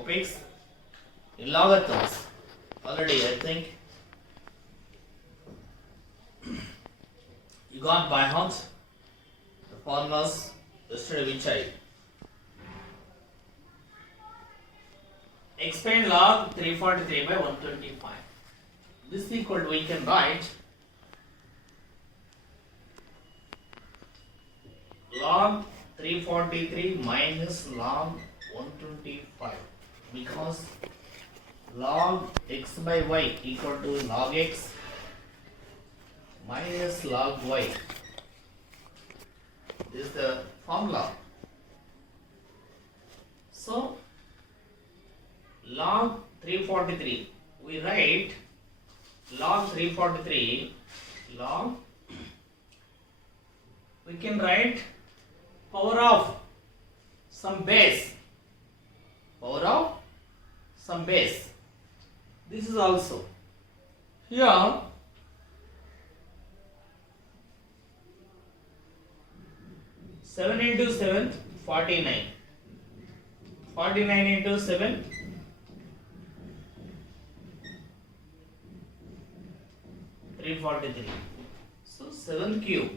topics in logarithms. Already I think you got by heart the formulas yesterday which I expand log 343 by 125. This is equal to, we can write log 343 minus log 125, because log x by y equal to log x minus log y. This is the formula. So log 343, we write log 343 log, we can write power of some base, power of some base. This is also here 7 into 7 49, 49 into 7 343. So 7 cube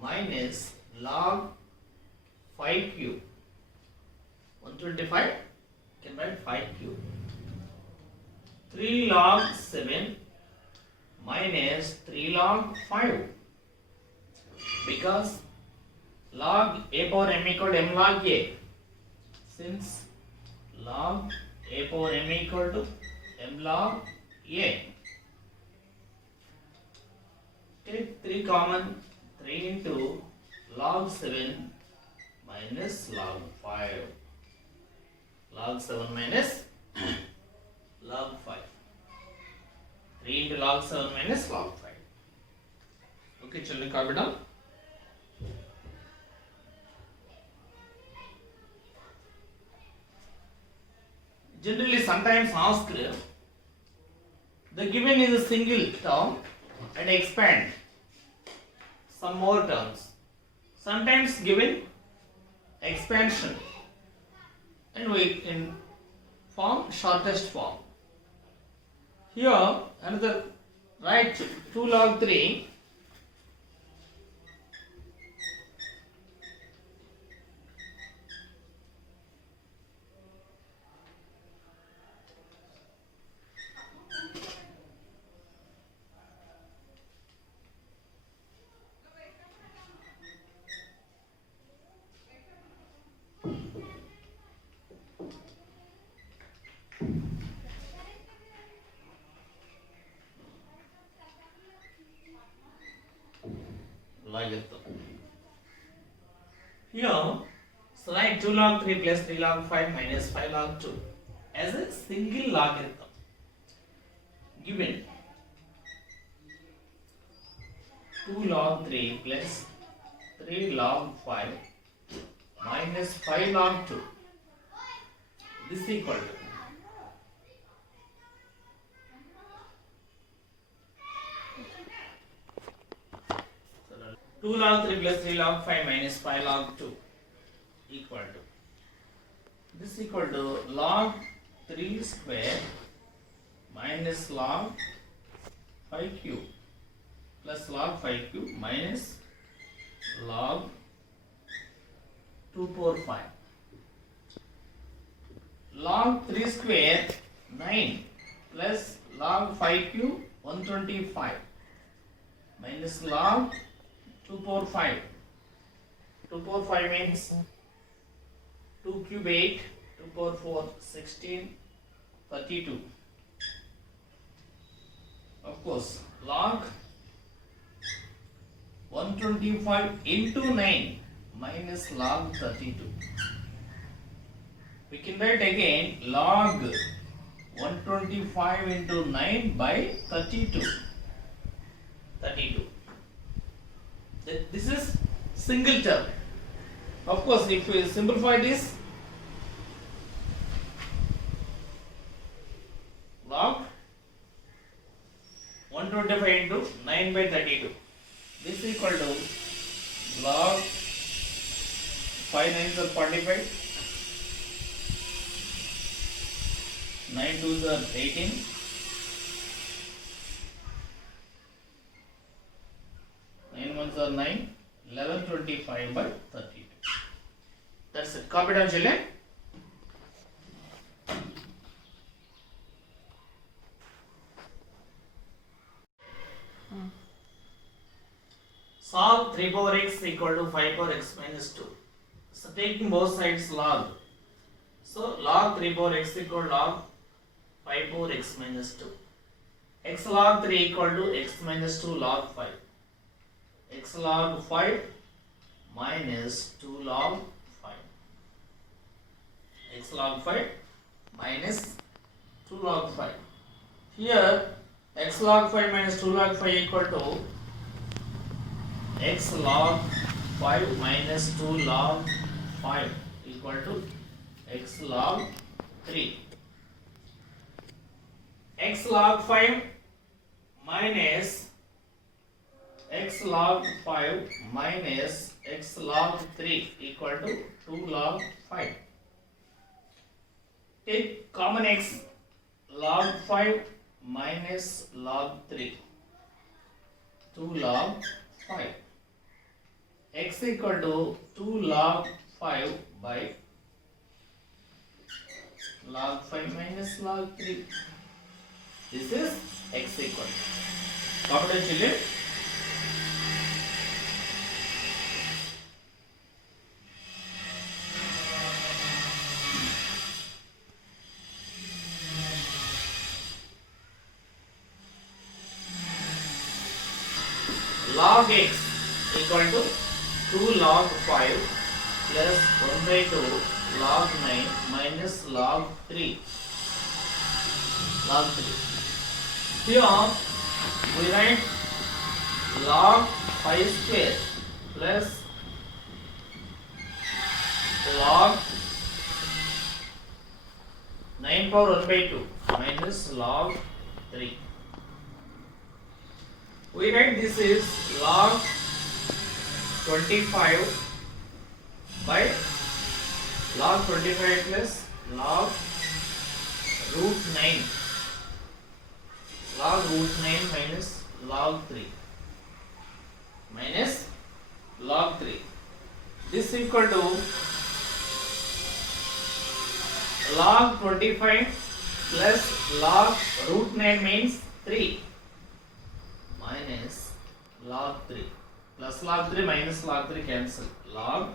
minus log 5 cube 125, can write 5 cube. 3 log 7 minus 3 log 5, because log a power m equal to m log a, since log a power m equal to m log a, take 3 common, 3 into log 7 minus log 5, log 7 minus log 5, 3 into log 7 minus log 5. Okay, children, copy down. Generally sometimes asked, the given is a single term and expand some more terms. Sometimes given expansion and we in form shortest form. Here another, write 2 log 3 logarithm. Here, so write 2 log 3 plus 3 log 5 minus 5 log 2 as a single logarithm. Given 2 log 3 plus 3 log 5 minus 5 log 2. This is equal to 2 log 3 plus 3 log 5 minus 5 log 2 equal to, this is equal to log 3 square minus log 5 cube plus log 5 cube minus log 2 power 5. Log 3 square 9 plus log 5 cube 125 minus log 2 power 5. 2 power 5 means 2 cube 8, 2 power 4 16, 32. Of course, log 125 into 9 minus log 32. We can write again log 125 into 9 by 32. 32. This is single term. Of course, if we simplify this, log 125 into 9 by 32. This is equal to log 5 9s are 45 9 2s are 18. 9 1s are 9. 1125 by 32. That's it. Copy down, children. Solve 3 power x equal to 5 power x minus 2. So taking both sides log. So log 3 power x equal to log 5 power x minus 2. X log 3 equal to x minus 2 log 5. X log 5 minus 2 log 5. X log 5 minus 2 log 5. Here x log 5 minus 2 log 5 equal to x log 5 minus 2 log 5 equal to x log 3. X log 5 minus x log 5 minus x log 3 equal to 2 log 5. Take common x, log 5 minus log 3, 2 log 5. X equal to 2 log 5 by log 5 minus log 3. This is x equal to. Copy down, children. Log x equal to 2 log 5 plus 1 by 2 log 9 minus log 3. Log 3. Here we write log 5 square plus log 9 power 1 by 2 minus log 3. We write this is log 25 by log 25 plus log root 9. Log root 9 minus log 3. Minus log 3. This equal to log 25 plus log root 9 means 3. Minus log 3 plus log 3 minus log 3 cancel. Log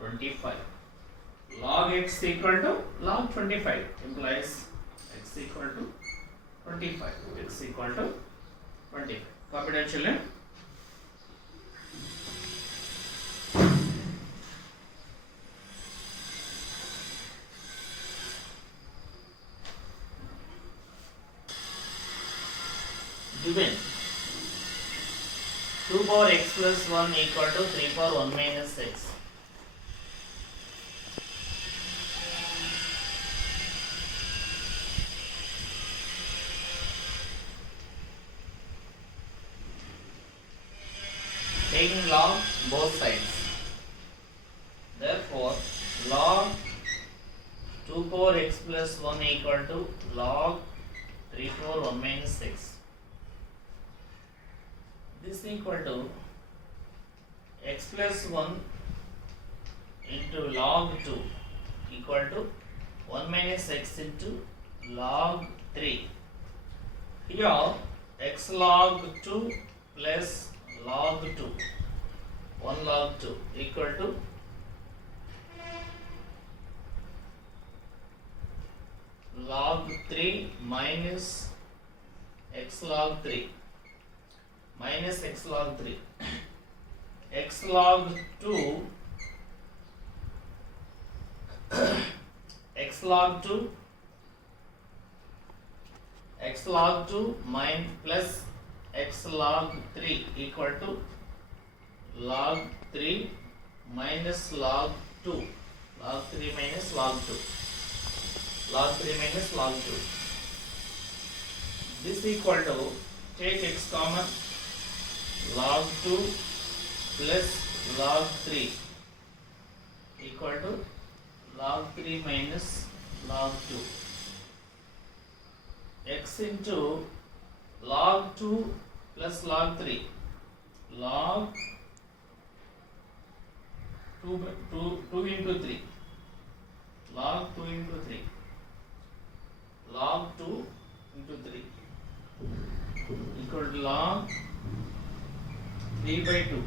25. Log x equal to log 25 implies x equal to 25. X equal to 25. Copy that, children. Given 2 power x plus 1 equal to 3 power 1 minus x. Taking log both sides. Therefore, log 2 power x plus 1 equal to log 3 power 1 minus x. This equal to x plus 1 into log 2 equal to 1 minus x into log 3. Here x log 2 plus log 2, 1 log 2 equal to log 3 minus x log 3 minus x log 3. X log 2 x log 2 x log 2 plus x log 3 equal to log 3 minus log 2. Log 3 minus log 2. Log 3 minus log 2. This equal to, take x common, log 2 plus log 3 equal to log 3 minus log 2. x into log 2 plus log 3. Log 2 into 3. Log 2 into 3. Log 2 into 3 equal to log 3 by 2.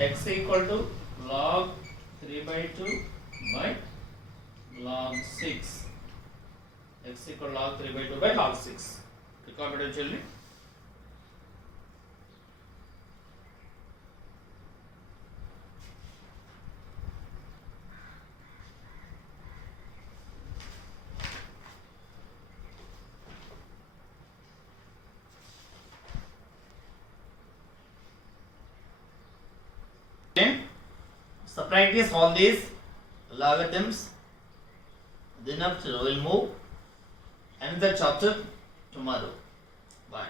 X equal to log 3 by 2 by log 6. X equal to log 3 by 2 by log 6. Recorded children. So practice all these logarithms. Then after we'll move another chapter tomorrow. Bye.